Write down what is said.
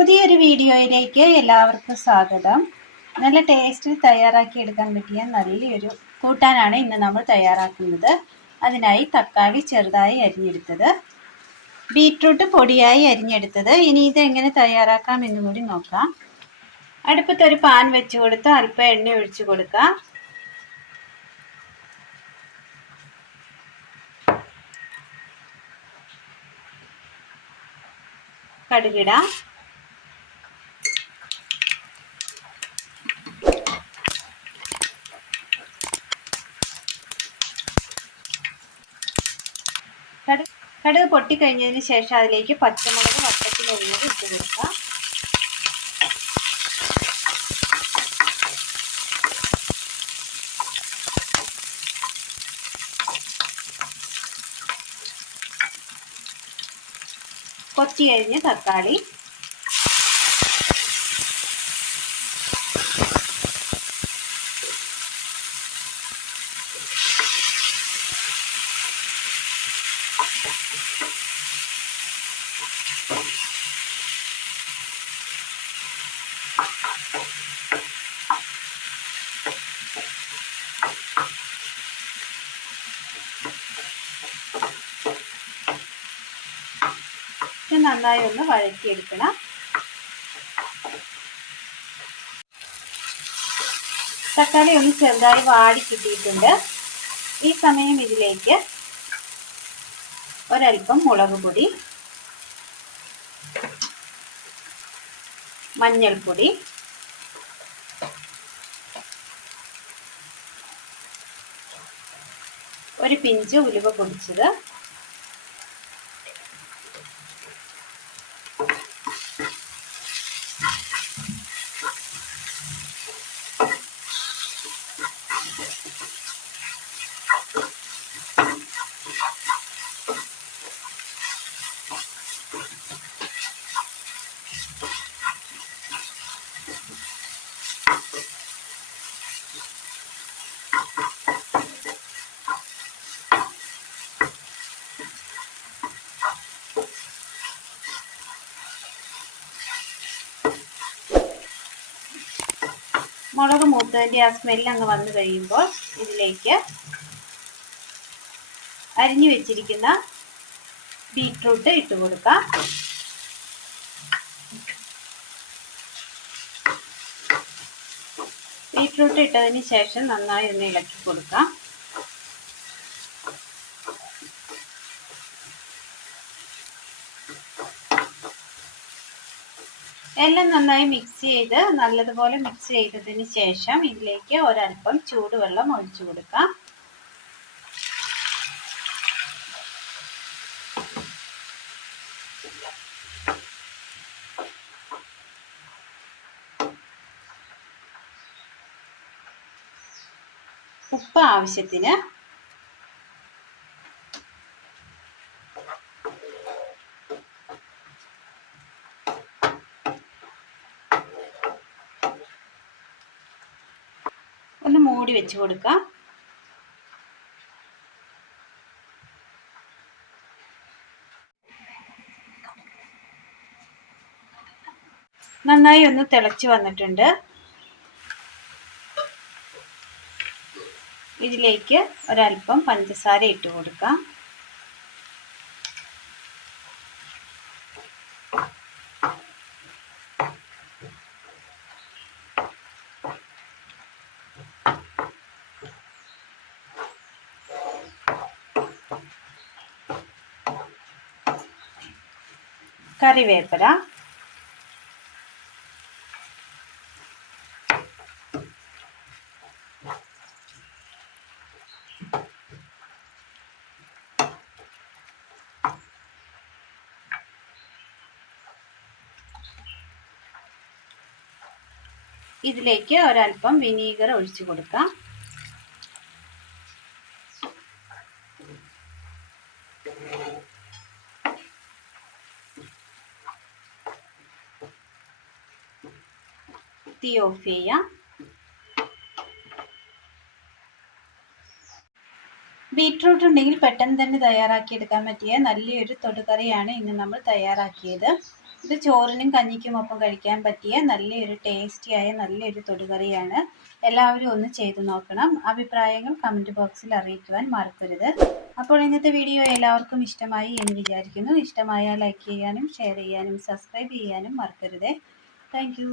പുതിയൊരു വീഡിയോയിലേക്ക് എല്ലാവർക്കും സ്വാഗതം. നല്ല ടേസ്റ്റിൽ തയ്യാറാക്കി എടുക്കാൻ പറ്റിയ നല്ലൊരു കൂട്ടാനാണ് ഇന്ന് നമ്മൾ തയ്യാറാക്കുന്നത്. അതിനായി തക്കാളി ചെറുതായി അരിഞ്ഞെടുത്തത്, ബീറ്റ്റൂട്ട് പൊടിയായി അരിഞ്ഞെടുത്തത്. ഇനി ഇത് എങ്ങനെ തയ്യാറാക്കാം എന്ന് കൂടി നോക്കാം. അടുപ്പത്തൊരു പാൻ വെച്ച് കൊടുത്ത് അല്പം എണ്ണ ഒഴിച്ചു കൊടുക്കാം. കടുകിടാം. കടുക് പൊട്ടിക്കഴിഞ്ഞതിന് ശേഷം അതിലേക്ക് പച്ചമുളക് വട്ടത്തിൽ അരിഞ്ഞത് ഇട്ട് കൊടുക്കാം. കൊത്തി അരിഞ്ഞ തക്കാളി, നന്നായി ഒന്ന് വഴറ്റിയെടുക്കണം. തക്കാളി ഒന്ന് ചെറുതായി വാടി കിട്ടിയിട്ടുണ്ട്. ഈ സമയം ഇതിലേക്ക് ഒരൽപ്പം മുളക് പൊടി, മഞ്ഞൾപ്പൊടി, ഒരു പിഞ്ച് ഉലുവ പൊടിച്ചത്, മുളക് മൂത്തതിൻ്റെ ആ സ്മെല്ല് അങ്ങ് വന്നു കഴിയുമ്പോൾ ഇതിലേക്ക് അരിഞ്ഞു വെച്ചിരിക്കുന്ന ബീറ്റ്റൂട്ട് ഇട്ട് കൊടുക്കാം. ബീറ്റ്റൂട്ട് ഇട്ടതിന് ശേഷം നന്നായി ഒന്ന് ഇളക്കി കൊടുക്കാം. എല്ലാം നന്നായി നല്ലതുപോലെ മിക്സ് ചെയ്തതിന് ശേഷം ഇതിലേക്ക് ഒരൽപ്പം ചൂടുവെള്ളം ഒഴിച്ചു കൊടുക്കാം. ഉപ്പ് ആവശ്യത്തിന്, ഒന്ന് മൂടി വെച്ച് കൊടുക്കാം. നന്നായി ഒന്ന് തിളച്ച് വന്നിട്ടുണ്ട്. ഇതിലേക്ക് ഒരൽപ്പം പഞ്ചസാര ഇട്ട് കൊടുക്കാം. കറിവേപ്പില, ഇതിലേക്ക് ഒരൽപ്പം വിനീഗർ ഒഴിച്ചു കൊടുക്കാം. തീ ഓഫ് ചെയ്യാം. ബീറ്റ്റൂട്ട് ഉണ്ടെങ്കിൽ പെട്ടെന്ന് തന്നെ തയ്യാറാക്കിയെടുക്കാൻ പറ്റിയ നല്ലൊരു തൊടുകറിയാണ് ഇന്ന് നമ്മൾ തയ്യാറാക്കിയത്. ഇത് ചോറിനും കഞ്ഞിക്കും ഒപ്പം കഴിക്കാൻ പറ്റിയ നല്ലൊരു ടേസ്റ്റിയായ നല്ലൊരു തൊടുകറിയാണ്. എല്ലാവരും ഒന്ന് ചെയ്തു നോക്കണം. അഭിപ്രായങ്ങൾ കമൻറ്റ് ബോക്സിൽ അറിയിക്കുവാൻ മറക്കരുത്. അപ്പോൾ ഇന്നത്തെ വീഡിയോ എല്ലാവർക്കും ഇഷ്ടമായി എന്ന് വിചാരിക്കുന്നു. ഇഷ്ടമായാൽ ലൈക്ക് ചെയ്യാനും ഷെയർ ചെയ്യാനും സബ്സ്ക്രൈബ് ചെയ്യാനും മറക്കരുത്. താങ്ക്